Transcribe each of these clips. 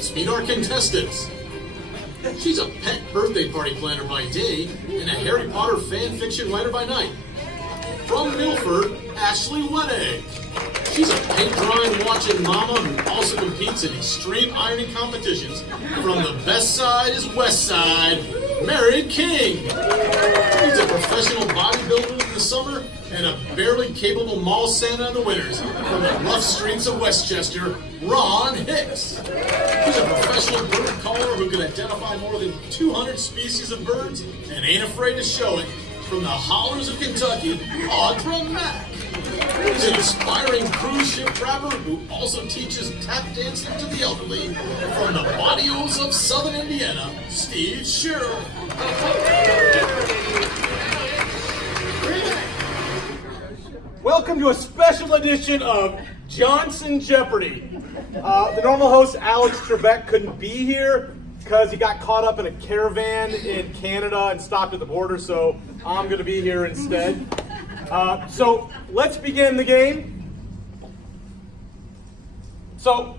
Let's meet our contestants. She's a pet birthday party planner by day and a Harry Potter fan fiction writer by night. From Milford, Ashley Wettig. She's a paint drawing watching mama who also competes in extreme ironing competitions. From the best side is west side, Mary King. She's a professional bodybuilder in the summer and a barely capable mall Santa in the winters. From the rough streets of Westchester, Ron Hicks. He's a professional bird caller who can identify more than 200 species of birds and ain't afraid to show it. From the hollers of Kentucky, Audra Mack. He's an inspiring cruise ship rapper who also teaches tap dancing to the elderly. From the barrios of southern Indiana, Steve Shearer. Welcome to a special edition of Johnson Jeopardy. The normal host, Alex Trebek, couldn't be here because he got caught up in a caravan in Canada and stopped at the border, so I'm going to be here instead. So let's begin the game. So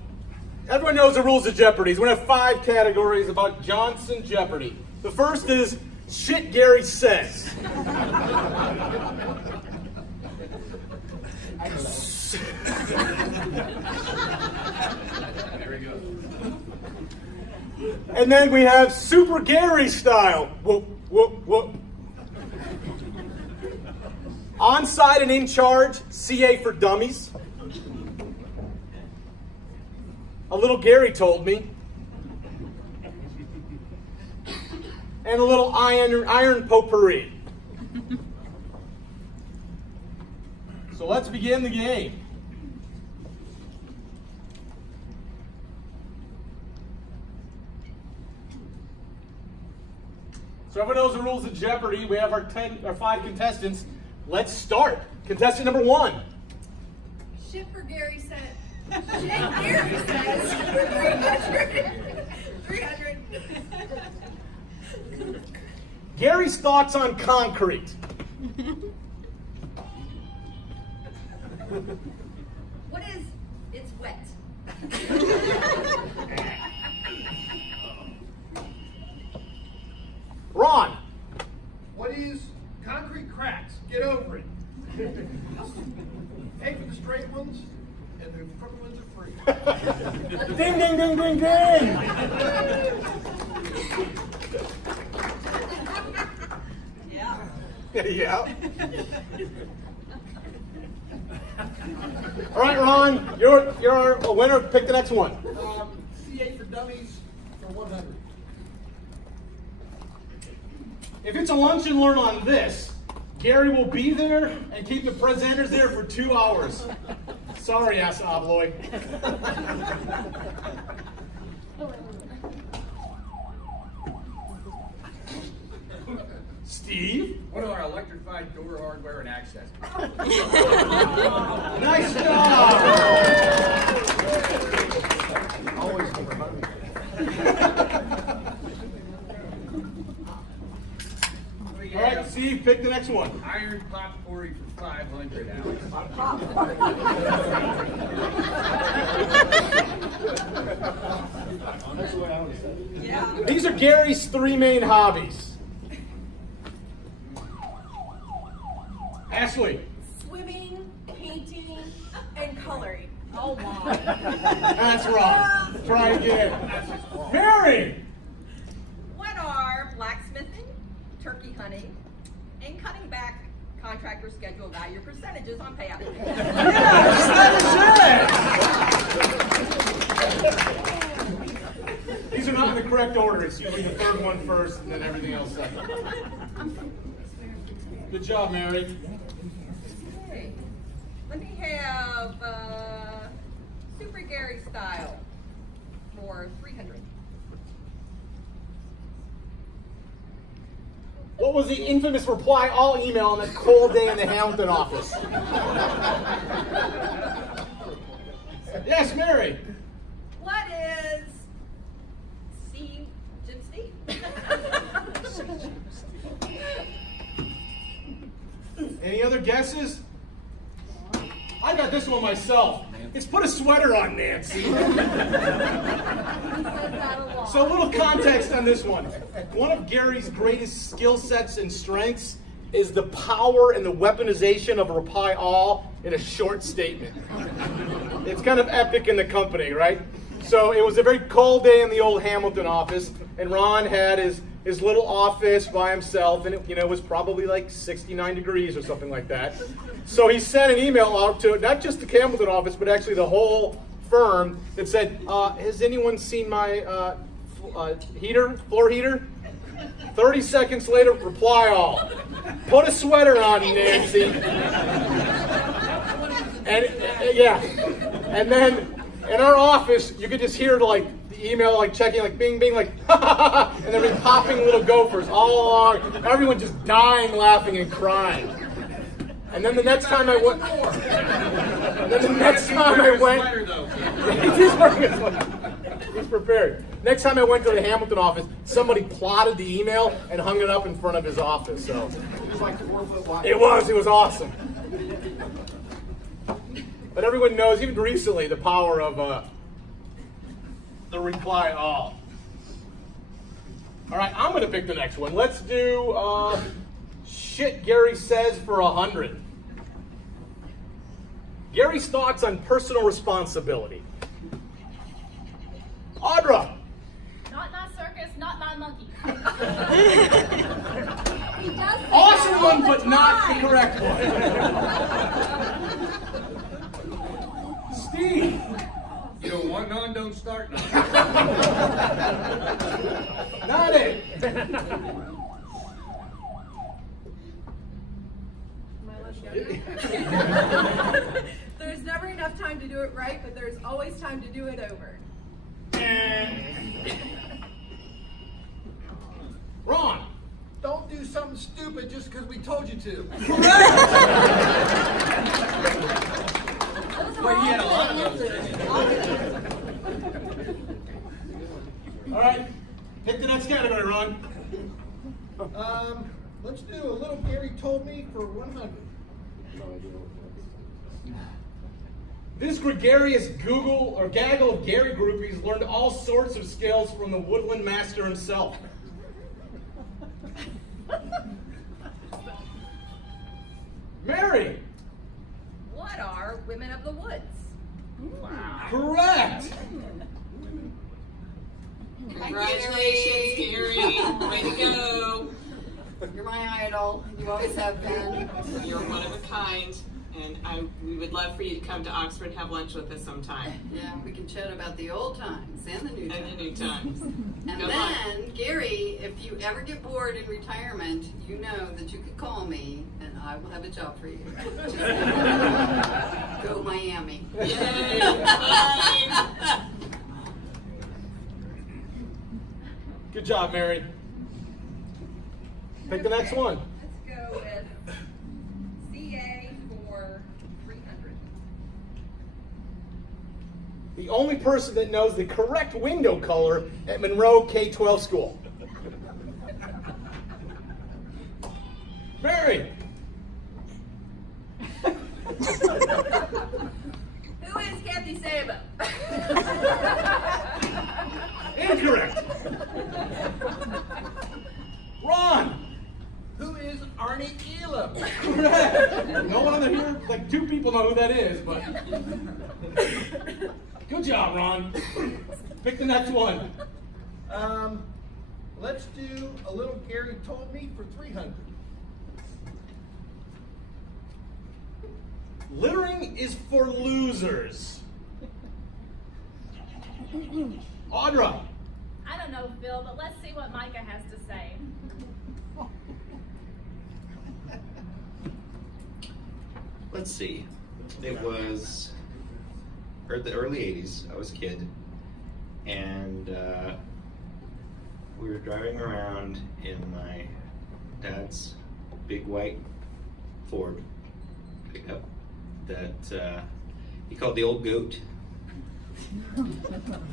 everyone knows the rules of Jeopardy. We're going to have 5 categories about Johnson Jeopardy. The first is shit Gary says. And then we have Super Gary style. Whoop, whoop, whoop. On side and in charge, CA for dummies. A little Gary told me. And a little iron potpourri. So let's begin the game. So everyone knows the rules of Jeopardy. We have our 5 contestants. Let's start. Contestant number 1. Shit for Gary said. Shit Gary says. 300. Gary's thoughts on concrete. What is? It's wet. Ron. What is concrete cracks? Get over it. Pay for the straight ones, and the crooked ones are free. Ding, ding, ding, ding, ding. Yeah. Yeah. All right, Ron, you're a winner. Pick the next one. CA for dummies for 100. If it's a lunch and learn on this, Gary will be there and keep the presenters there for 2 hours. Sorry, ass obloy. Steve? What are electrified door hardware and access? Nice job! Always All right, Steve, pick the next one. Iron potpourri for 500, Alex. Yeah. These are Gary's 3 main hobbies. Ashley. Swimming, painting, and coloring. Oh my. That's wrong. Try again. Mary. What are blacksmithing, turkey hunting, and cutting back contractor schedule value percentages on payout? Yes, that is it. These are not in the correct order. It's usually the third one first and then everything else second. Good job, Mary. Okay. Let me have Super Gary style for 300. What was the infamous reply all email on that cold day in the Hamilton office? Yes, Mary. What is C. Jim Steve? Any other guesses? I got this one myself. It's put a sweater on, Nancy. He says that a lot. So a little context on this one. One of Gary's greatest skill sets and strengths is the power and the weaponization of reply all in a short statement. It's kind of epic in the company, right? So it was a very cold day in the old Hamilton office, and Ron had his little office by himself, and it was probably like 69 degrees or something like that. So he sent an email out to not just the Hamilton office, but actually the whole firm that said, has anyone seen my floor heater? 30 seconds later, reply all. Put a sweater on, Nancy. And and then in our office, you could just hear the email checking bing bing and then be popping little gophers all along. Everyone just dying, laughing, and crying. And then the next time I went, he's prepared. Next time I went to the Hamilton office, somebody plotted the email and hung it up in front of his office. So It was like 4 foot wide. it was awesome. But everyone knows, even recently, the power of the reply all. All right, I'm going to pick the next one. Let's do shit Gary says for 100. Gary's thoughts on personal responsibility. Audra. Not my circus, not my monkey. He does say Awesome that all one, the but not the time. correct one. Steve. You know, one none don't start none. Not it. There's never enough time to do it right, but there's always time to do it over. Ron. Don't do something stupid just because we told you to. Well, he had a lot of those. All right. Pick the next category, Ron. Let's do a little Gary told me for 100. This gregarious gaggle of Gary groupies learned all sorts of skills from the woodland master himself. Mary. What are women of the woods? Correct. Congratulations, Gary. Way to go. You're my idol. You always have been. You're one of a kind. And we would love for you to come to Oxford and have lunch with us sometime. Yeah, we can chat about the old times and the new times. And the new times. And Good then, luck. Gary, if you ever get bored in retirement, you know that you could call me and I will have a job for you. Just go Miami. Yay! Bye. Good job, Mary. Pick the next one. Let's go with CA for 300. The only person that knows the correct window color at Monroe K-12 school. Mary. Who is Kathy Saba? Incorrect. Ron. Who is Arnie Elam? Correct. No one other here, like 2 people know who that is, but. Good job, Ron. Pick the next one. Let's do a little Gary told me for 300. Littering is for losers. Audra. I don't know, Phil, but let's see what Micah has to say. Let's see. It was the early 80s. I was a kid. And we were driving around in my dad's big white Ford pickup that he called the old goat.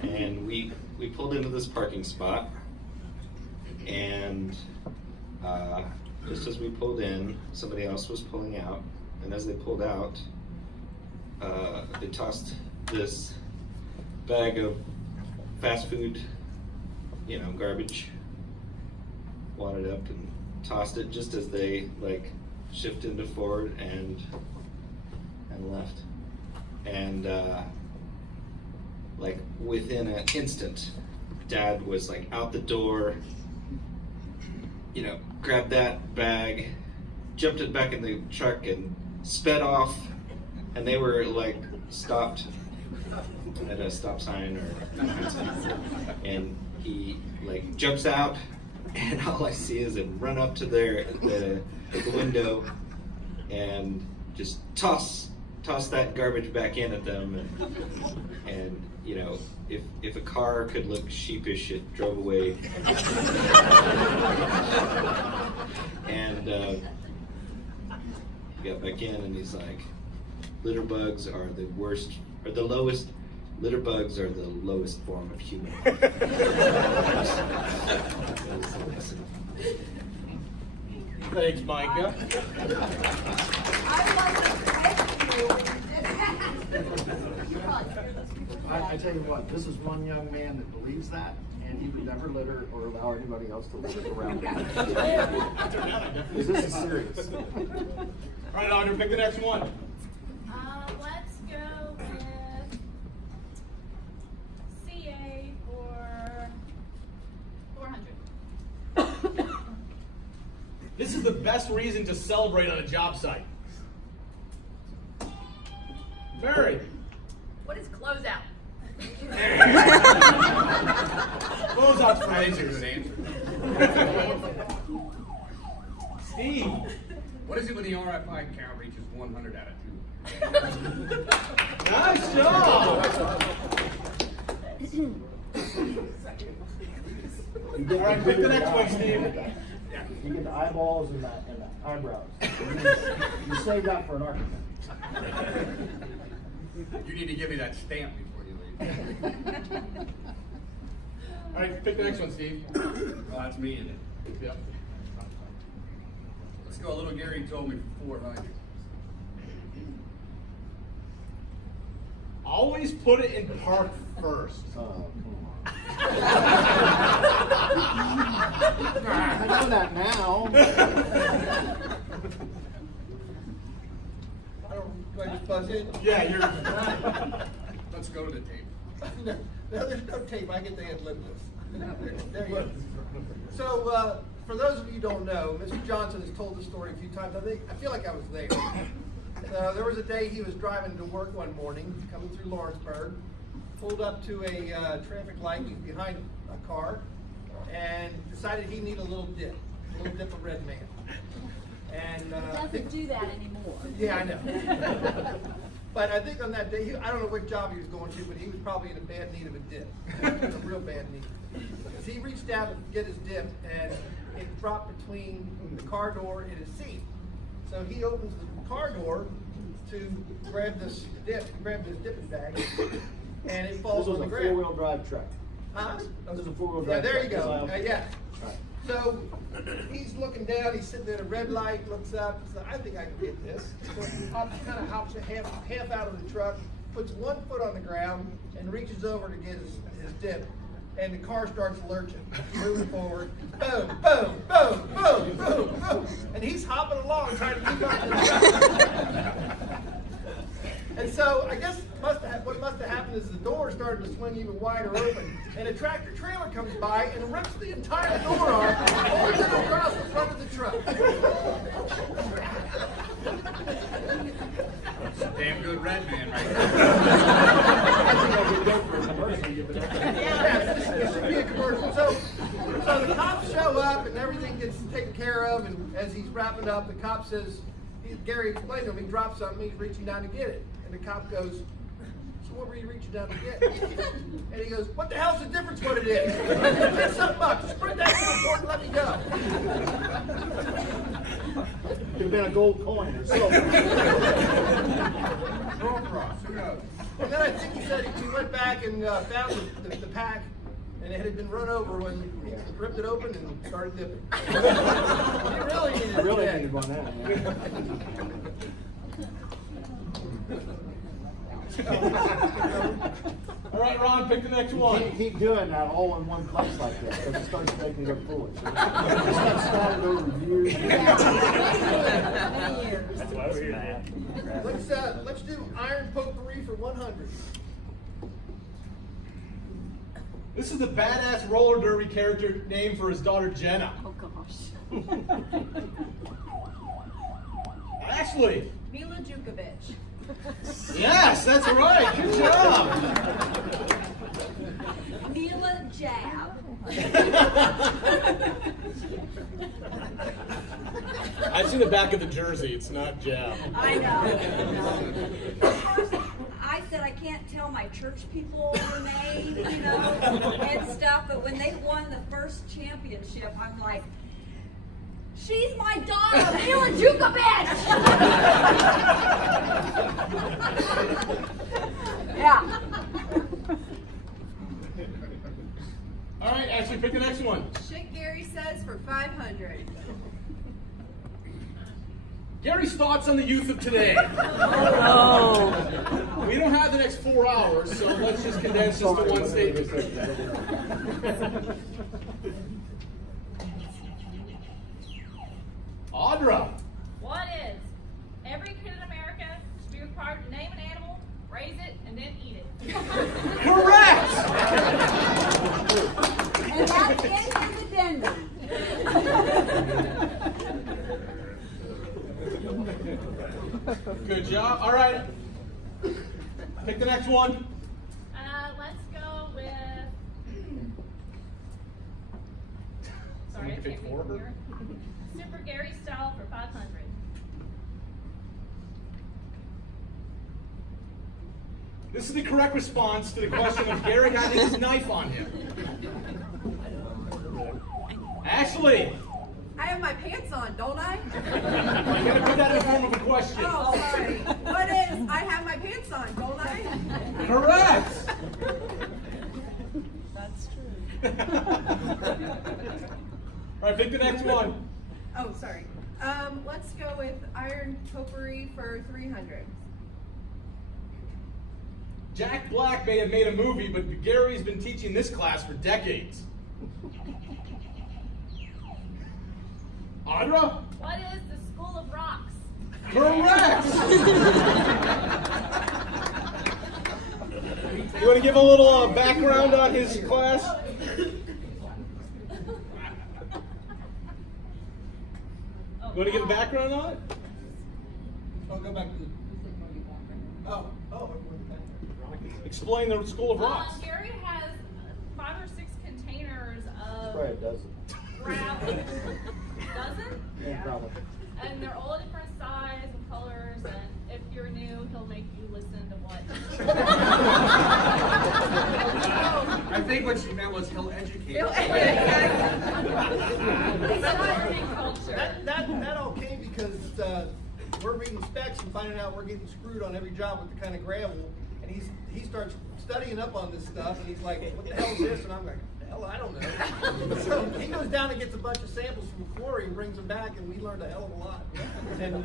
And we pulled into this parking spot, and just as we pulled in, somebody else was pulling out, and as they pulled out, they tossed this bag of fast food, garbage, wadded up and tossed it just as they shifted into forward and left. And within an instant, Dad was out the door, grabbed that bag, jumped it back in the truck and sped off, and they were stopped at a stop sign or and he jumps out, and all I see is him run up to the window and just toss that garbage back in at them, and if a car could look sheepish, it drove away. And he got back in, and he's like, litter bugs are the worst, or the lowest. Litter bugs are the lowest form of human. Thanks, Micah. I tell you what, this is one young man that believes that, and he would never litter or allow anybody else to litter around him. This is serious. All right, Audrey, pick the next one. Let's go with CA for 400. This is the best reason to celebrate on a job site. Mary. What is closeout? Closeout's for That's a answers. good answer. Steve. What is it when the RFI count reaches 100 out of 2? Nice job. All right, pick the next one, Steve. You get the eyeballs and the eyebrows. You save that for an architect. You need to give me that stamp before you leave. All right, pick the next one, Steve. Well, that's me in it. Yep. Let's go. Little Gary told me for 400. Always put it in park first. Oh, come on. I know that now. Do I just buzz in? Yeah, you're. Let's go to the tape. No, there's no tape. I get the ad lib this. There you go. So, for those of you who don't know, Mr. Johnson has told the story a few times. I feel like I was there. There was a day he was driving to work one morning, coming through Lawrenceburg, pulled up to a traffic light behind a car, and decided he needed a little dip of Red Man. And Doesn't do that anymore. yeah, I know. But I think on that day, I don't know what job he was going to, but he was probably in a bad need of a dip, a real bad need. Because he reached down to get his dip, and it dropped between the car door and his seat. So he opens the car door to grab this dip, grab this dipping bag, and it falls on the ground. This was a four-wheel drive truck. Huh? This is a four-wheel Yeah, drive there you truck. go. Yeah. Right. So he's looking down, he's sitting at a red light, looks up, says, I think I can get this. So he kind of hops half out of the truck, puts one foot on the ground, and reaches over to get his dip. And the car starts lurching, moving forward. Boom, boom, boom, boom, boom, boom. And he's hopping along trying to keep up to the truck. And so I guess what must have happened is the door started to swing even wider open, and a tractor trailer comes by and rips the entire door off, pulls it across the front of the truck. That's a damn good Red Man right Yeah, this should be a commercial. So the cops show up and everything gets taken care of, and as he's wrapping up, the cop says, Gary explained to him, he dropped something, he's reaching down to get it. And the cop goes, so what were you reaching down to get? And he goes, what the hell's the difference what it is? It's $10. Just bring that to the court and let me go. Could have been a gold coin or silver. Throw across. Who knows? And then I think he said he went back and found the pack, and it had been run over when he ripped it open and started dipping. He really needed I really it. needed one now. Yeah. All right, Ron, pick the next one. Keep doing that all in one place like that, because it starts making you look foolish. Just got started over years. That's why we're here. Let's do iron potpourri for 100. This is the badass roller derby character named for his daughter Jenna. Oh gosh. Ashley. Mila Djukovic. Yes, that's right. Good job. Mila Jab. I've seen the back of the jersey. It's not jab. I know. I said I can't tell my church people her name, you know, and stuff, but when they won the first championship, I'm like, she's my daughter, Mila Djukovic! Yeah. All right, Ashley, pick the next one. Shit Gary says for 500. Gary's thoughts on the youth of today. We don't have the next 4 hours, so let's just condense this to one statement. Audra. What is? Every kid in America should be required to name an animal, raise it, and then eat it. Correct! And that's into the addendum. Good job. All right. Pick the next one. Let's go with. Sorry, I Pick can't read four. from here. Super Gary style for 500. This is the correct response to the question of Gary having his knife on him. Ashley. I have my pants on, don't I? I'm going to put that in the form of a question. Oh, sorry. What is? I have my pants on, don't I? Correct. That's true. All right, pick the next one. Oh, sorry. Let's go with iron potpourri for 300. Jack Black may have made a movie, but Gary's been teaching this class for decades. Audra? What is the School of Rocks? Correct! You want to give a little background on his class? You want to give a background on it? I'll go back to the. Oh. Explain the School of Rocks. Gary has 5 or 6 containers of Probably a dozen. gravel. Dozen? Yeah, probably. And they're all different size and colors, and if you're new, he'll make you listen to what. I think what she meant was he'll educate. It's a learning culture. That all came because we're reading specs and finding out we're getting screwed on every job with the kind of gravel, and he starts studying up on this stuff, and he's like, what the hell is this? And I'm like, hell, I don't know. So he goes down and gets a bunch of samples from a quarry and brings them back, and we learned a hell of a lot. And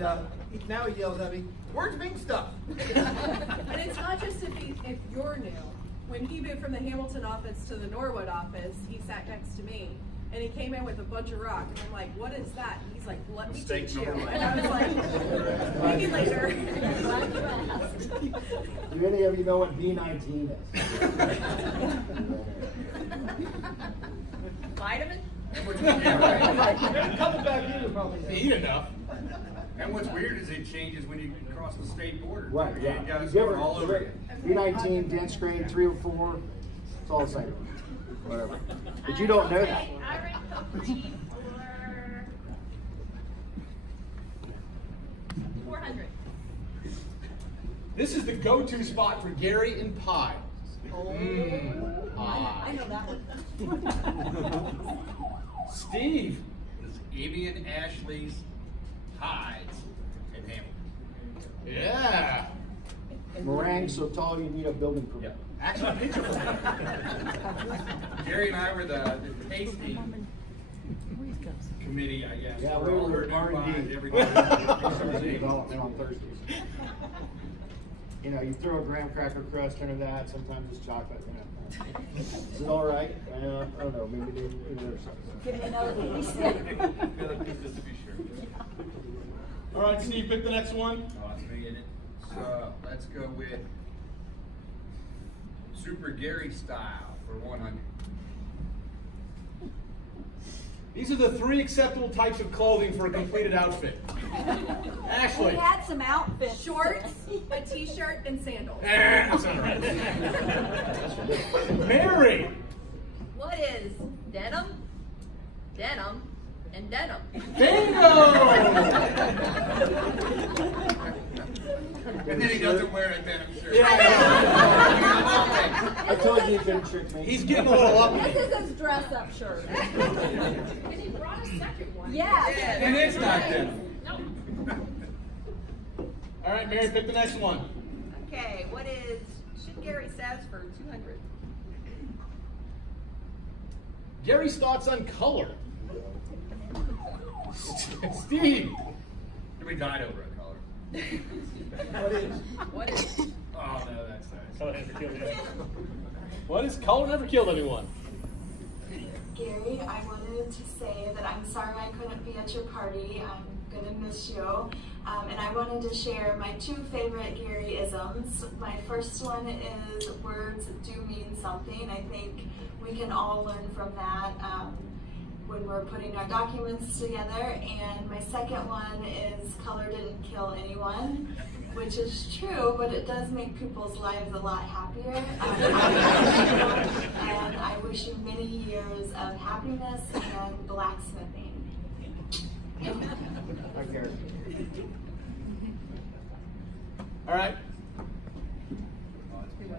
now he yells at me, words mean stuff. And it's not just if you're new. When he moved from the Hamilton office to the Norwood office, he sat next to me. And he came in with a bunch of rock, and I'm like, what is that? And he's like, let me teach you. And I was like, maybe later. Do any of you know what B19 is? Vitamin? A couple back here probably. Eat enough. And what's weird is it changes when you cross the state border. Right, yeah. You guys You ever- are all over it. B19, dense grain, 304, it's all the same. Whatever. But you don't know that. I rank potpourri for 400. This is the go-to spot for Gary and pie. I know that one. Steve. Is Amy and Ashley's hides in Hamilton. Yeah. Meringue so tall you need a building permit. Actually, picture for me. Jerry and I were the tasting committee, I guess. Yeah, for we all were her new R&D. pies, everything. Development on Thursdays. You know, you throw a graham cracker crust under that. Sometimes it's chocolate. You know. Is it all right? I don't know. Maybe there's something. Give me another piece. Just to be sure. All right, Steve, pick the next one. Oh, that's me in it. So let's go with Super Gary style for 100. These are the 3 acceptable types of clothing for a completed outfit. Ashley. We had some outfits. Shorts, a t-shirt, and sandals. That's not right. Mary. What is denim, denim, and denim? Bingo! And then he doesn't wear a denim shirt. Yeah. I told you you couldn't trick me. He's getting a little up. This is his dress-up shirt. And he brought a second one. Yes. And it's not denim. Nope. All right, Mary, pick the next one. Okay, what is Should Gary Says for 200? Gary's thoughts on color. Steve. We died over a color. What is? Oh no, that's nice. What is color never killed anyone? Gary, I wanted to say that I'm sorry I couldn't be at your party. I'm gonna miss you. And I wanted to share my 2 favorite Gary-isms. My first one is words do mean something. I think we can all learn from that when we're putting our documents together. And my second one is color didn't kill anyone, which is true, but it does make people's lives a lot happier. And I wish you many years of happiness and blacksmithing. Hi, Gary. All right. Yeah,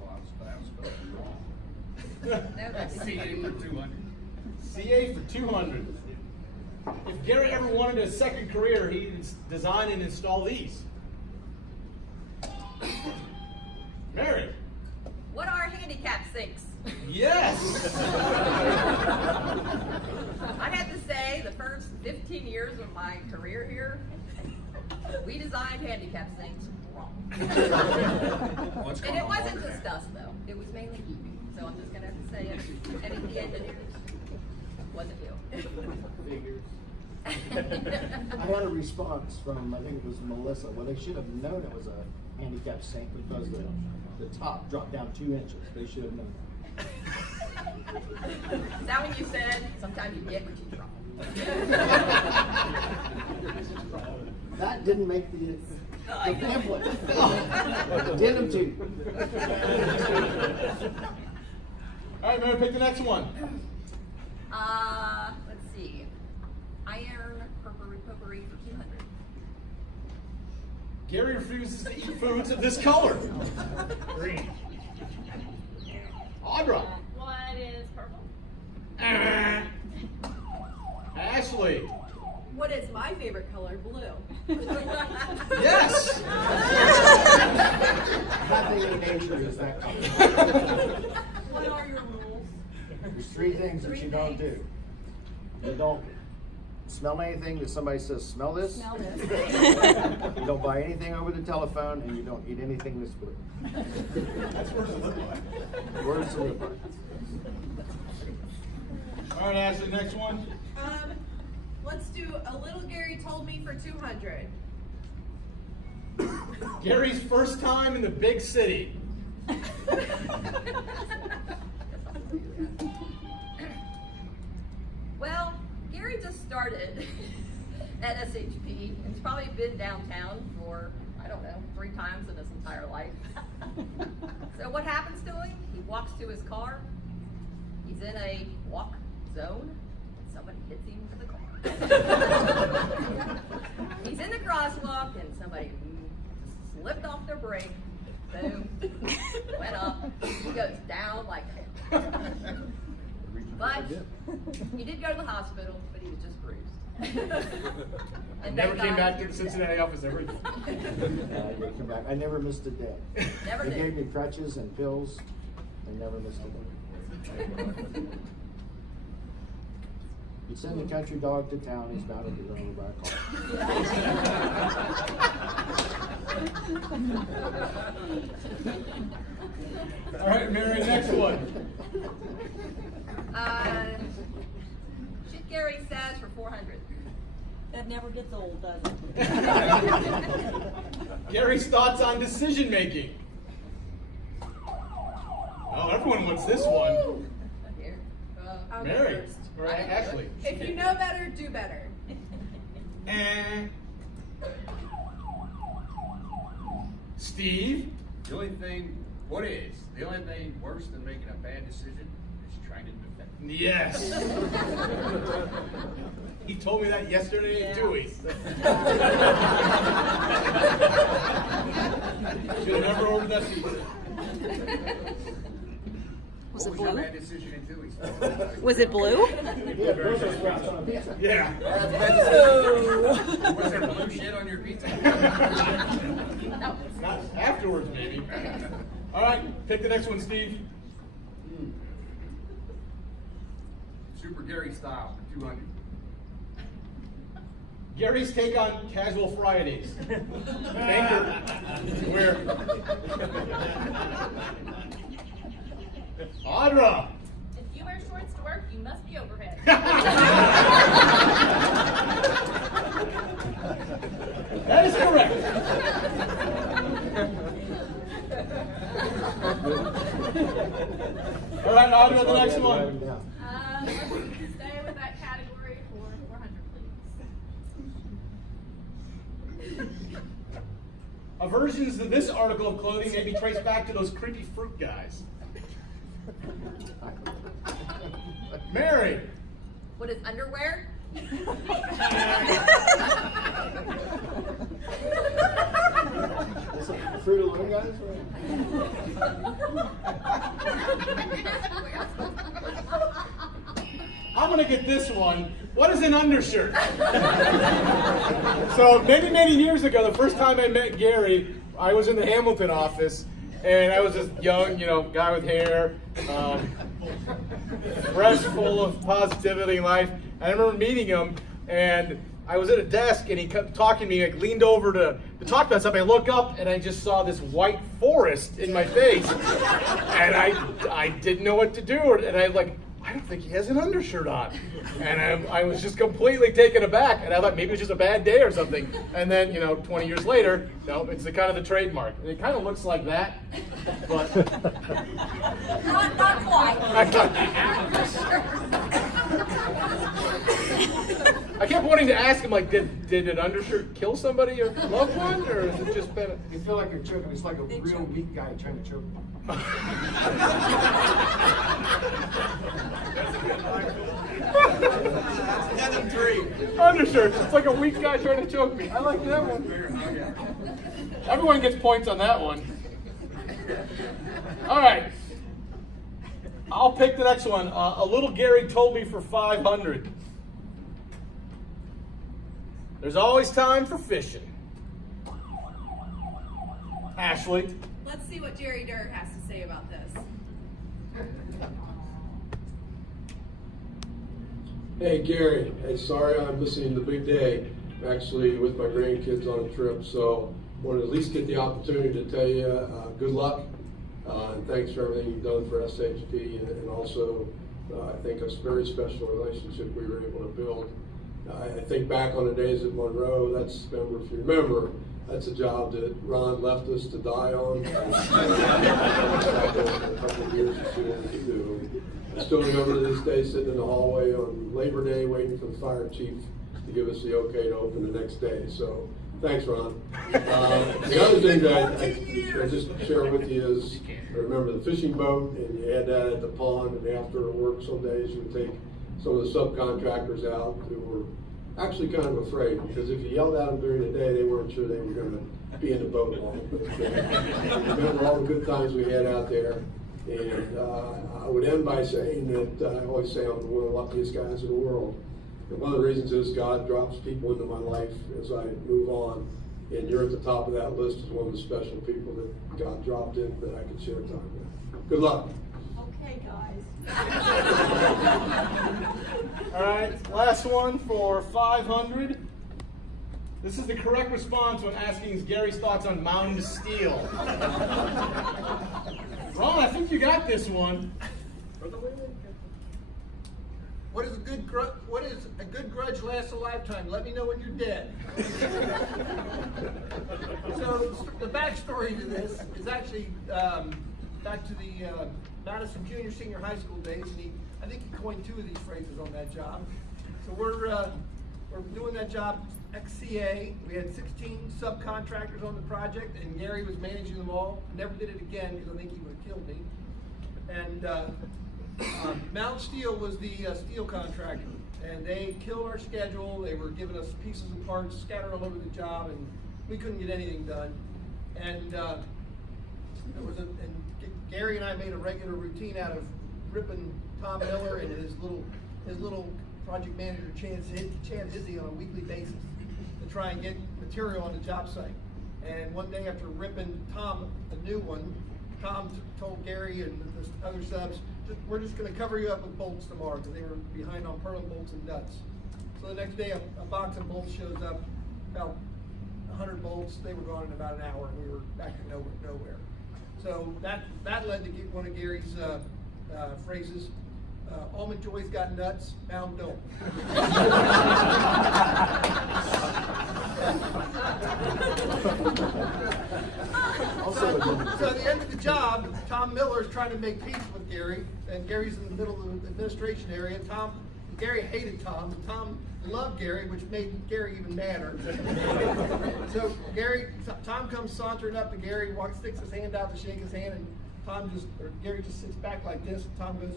well, I was supposed to be wrong. No, CA for 200. CA for 200. If Gary ever wanted a second career, he'd design and install these. Mary. What are handicap sinks? Yes. I have to say, the first 15 years of my career here, we designed handicap sinks wrong. What's And going it on wasn't over just there? us, though. It was mainly heating. So I'm just going to have to say it. And the engineers wasn't you. Figures. I had a response from, I think it was Melissa. Well, they should have known it was a handicap sink because the top dropped down 2 inches. They should have known that. Is that what you said? Sometimes you get what you drop. That didn't make the pamphlet. Didn't too. All right, Mary, pick the next one. Let's see. Iron potpourri for 200. Gary refuses to eat foods of this color. Green. Audra. What is purple? Ashley. What is my favorite color? Blue. Yes. Nothing in nature is that color. What are your rules? There's 3 things that you don't do. You don't smell anything that somebody says, smell this. Smell this. You don't buy anything over the telephone, and you don't eat anything that's blue. That's worse than live by. Words to live by. All right, Ashley, next one. Let's do a little Gary told me for 200. Gary's first time in the big city. Well, Gary just started at SHP and he's probably been downtown for, I don't know, 3 times in his entire life. So what happens to him? He walks to his car, he's in a walk zone, and somebody hits him with a car. He's in the crosswalk and somebody slipped off their brake, boom, went up, he goes down like hell. But he did go to the hospital, but he was just bruised. And Never they came thought back he to the was Cincinnati office ever again. I never come back. I never missed a day. Never They did. gave me crutches and pills. I never missed a day. You send a country dog to town, he's bound to be run over by a car. All right, Mary, next one. Shoot Gary Says for 400. That never gets old, does it? Gary's thoughts on decision making. Oh, everyone wants this one. Here. I'll go Mary, first. or Ashley. If you know better, do better. Steve? The only thing worse than making a bad decision is trying to defend it. Yes. He told me that yesterday at Dewey. Should have never ordered that pizza. What was your bad decision in Dewey's? Was it blue? Yeah, Brussels sprouts on a pizza. Yeah. Was there blue shit on your pizza? Not afterwards, maybe. All right, pick the next one, Steve. Super Gary style for 200. Gary's take on casual Fridays. Anchor. Where? Audra. If you wear shorts to work, you must be overhead. That is correct. All right, Audra, the next one. Let's stay with that category for 400, please. Aversions to this article of clothing may be traced back to those creepy fruit guys. Mary. What is underwear? Fruit of the Loom guys, I'm gonna get this one. What is an undershirt? So many years ago, the first time I met Gary, I was in the Hamilton office, and I was this young, guy with hair, fresh, full of positivity in life. And I remember meeting him, and I was at a desk, and he kept talking to me, leaned over to talk about something. I look up, and I just saw this white forest in my face, and I didn't know what to do, and I don't think he has an undershirt on. And I was just completely taken aback, and I thought maybe it was just a bad day or something. And then, 20 years later, no, it's the kind of the trademark. And it kind of looks like that, but Not quite. I kept wanting to ask him, did an undershirt kill somebody or loved one, or is it just been? You feel like you're choking. It's like a real weak guy trying to choke you. Undershirts. It's like a weak guy trying to choke me. I like that one. Everyone gets points on that one. All right. I'll pick the next one. A little Gary told me for 500. There's always time for fishing. Ashley. Let's see what Jerry Durr has to say about this. Hey Gary, hey, sorry I'm missing the big day. I'm actually with my grandkids on a trip, so I wanted to at least get the opportunity to tell you good luck and thanks for everything you've done for SHP, and also I think a very special relationship we were able to build. I think back on the days at Monroe, if you remember, that's a job that Ron left us to die on. A couple of years to see what we could do. I still remember to this day sitting in the hallway on Labor Day waiting for the fire chief to give us the okay to open the next day. So thanks, Ron. The other thing that I just share with you is I remember the fishing boat, and you had that at the pond, and after work some days you would take some of the subcontractors out who were actually kind of afraid, because if you yelled at them during the day, they weren't sure they were going to be in the boat long. Remember all the good times we had out there. And I would end by saying that I always say I'm one of the luckiest guys in the world. And one of the reasons is God drops people into my life as I move on. And you're at the top of that list as one of the special people that God dropped in that I could share time with. Good luck. Okay, guys. All right, last one for 500. This is the correct response when asking Gary's thoughts on Mound Steel. Ron, I think you got this one. What is a good grudge lasts a lifetime? Let me know when you're dead. So the backstory to this is actually back to the Madison Junior Senior High School days, and I think he coined 2 of these phrases on that job. So we're doing that job XCA. We had 16 subcontractors on the project, and Gary was managing them all. Never did it again because I think he would have killed me. And Mount Steel was the steel contractor, and they killed our schedule. They were giving us pieces and parts scattered all over the job, and we couldn't get anything done. And Gary and I made a regular routine out of ripping Tom Miller and his little project manager Chan Izzy on a weekly basis to try and get material on the job site. And one day after ripping Tom a new one, Tom told Gary and the other subs, we're just going to cover you up with bolts tomorrow because they were behind on permanent bolts and nuts. So the next day a box of bolts shows up, about 100 bolts. They were gone in about an hour, and we were back to nowhere. So that led to one of Gary's phrases. Almond Joy's got nuts, Mound don't. So at the end of the job, Tom Miller is trying to make peace with Gary, and Gary's in the middle of the administration area. Gary hated Tom, and Tom loved Gary, which made Gary even madder. So Tom comes sauntering up to Gary, sticks his hand out to shake his hand, and Gary just sits back like this. And Tom goes,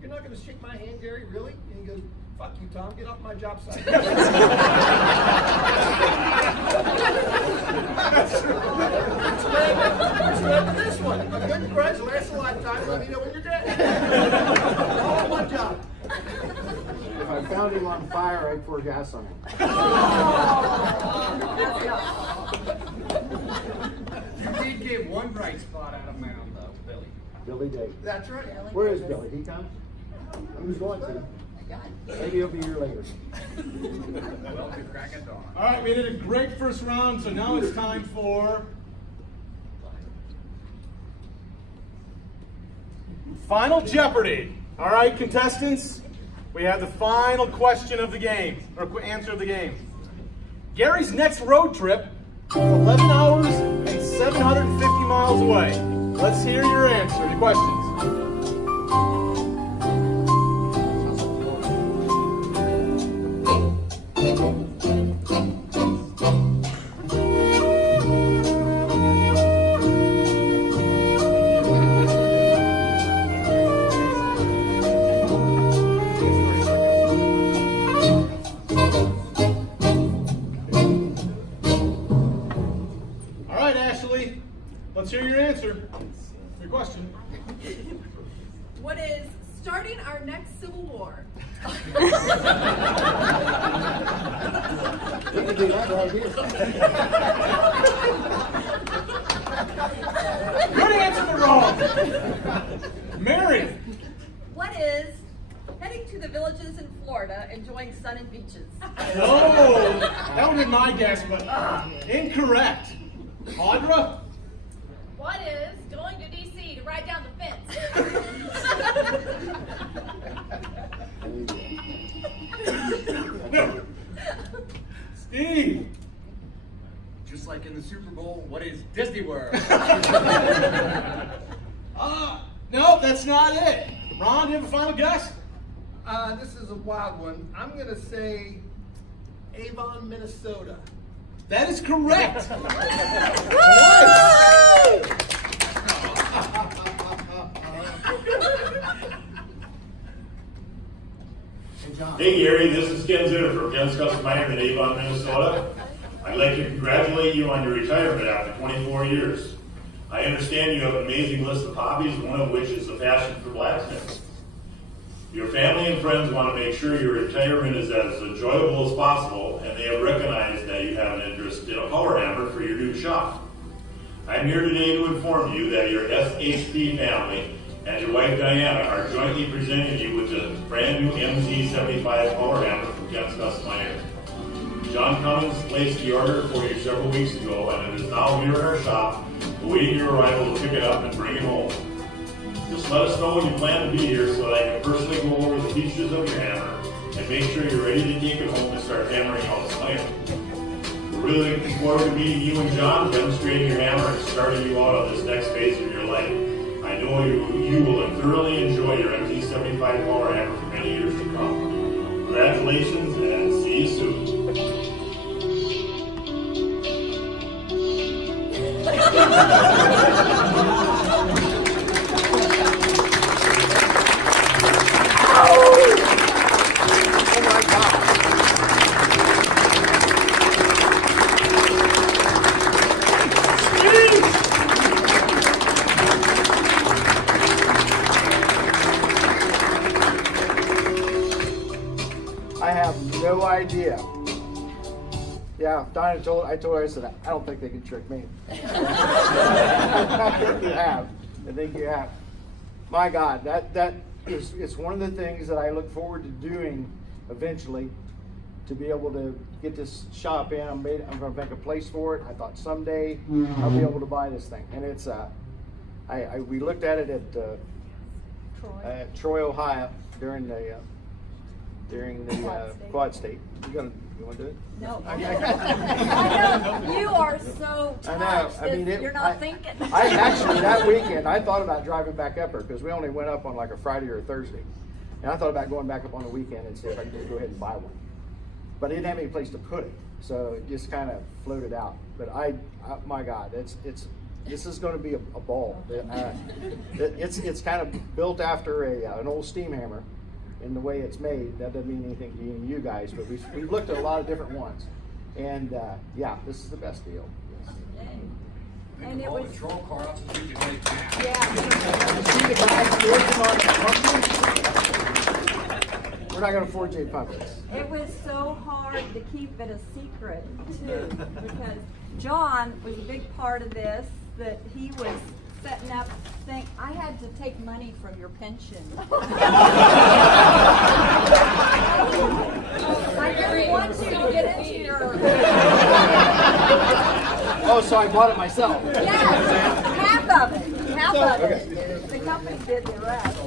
"You're not going to shake my hand, Gary, really?" And he goes, "Fuck you, Tom, get off my job site." Which led to this one. A good grudge lasts a lifetime. Let me know when you're dead. All in one job. If I found him on fire, I'd pour gas on him. You did get one bright spot out of Mound, though, Billy. Billy Day. That's right. Where is Billy? He come? Who's going to? Maybe he'll be here later. Well, to crack of dawn. All right, we did a great first round, so now it's time for Final Jeopardy. All right, contestants, we have the final question of the game, or answer of the game. Gary's next road trip is 11 hours and 750 miles away. Let's hear your answer to questions. Let's hear your answer. Your question. What is starting our next civil war? Good answer, but wrong. Mary. What is heading to the villages in Florida, enjoying sun and beaches? Oh, that would be my guess, but incorrect. Audra. What is going to D.C. to ride down the fence? Steve. Just like in the Super Bowl, what is Disney World? No, that's not it. Ron, do you have a final guess? This is a wild one. I'm going to say Avon, Minnesota. That is correct. Hey Gary, this is Ken Zitter from Ken's Custom Miner in Avon, Minnesota. I'd like to congratulate you on your retirement after 24 years. I understand you have an amazing list of hobbies, one of which is the passion for blacksmithing. Your family and friends want to make sure your retirement is as enjoyable as possible, and they have recognized that you have an interest in a power hammer for your new shop. I'm here today to inform you that your SHP family and your wife Diana are jointly presenting you with a brand new MZ75 power hammer from Ken's Custom Iron. John Cummins, placed the order for you several weeks ago, and it is now here in our shop, awaiting your arrival to pick it up and bring it home. Just let us know when you plan to be here so that I can personally go over the features of your hammer and make sure you're ready to take it home and start hammering out the item. We're really looking forward to meeting you and John, demonstrating your hammer and starting you out on this next phase of your life. I know you will thoroughly enjoy your MT75 power hammer for many years to come. Congratulations and see you soon. I have no idea. Yeah, Donna I told her, I said, I don't think they can trick me. I think you have. I think you have. My God, that is it's one of the things that I look forward to doing eventually, to be able to get this shop in. I'm going to make a place for it. I thought someday I'll be able to buy this thing. And it's we looked at it at Troy, Ohio during the Quad State. You want to do it? No. I know. You are so touched. I know. I mean, you're not thinking. I actually, that weekend, I thought about driving back up there because we only went up on like a Friday or a Thursday. And I thought about going back up on the weekend and see if I could just go ahead and buy one. But I didn't have any place to put it. So it just kind of floated out. But my God, this is going to be a ball. It's kind of built after an old steam hammer in the way it's made. That doesn't mean anything to you guys, but we've looked at a lot of different ones. And yeah, this is the best deal. And it was troll car up so you can make that. See the guys working on the pumpkins? We're not going to forge any pumpkins. It was so hard to keep it a secret too, because John was a big part of this, that he was setting up thing. I had to take money from your pension. I didn't want you to get into your... Oh, so I bought it myself. Yes, half of it. The company did the rest.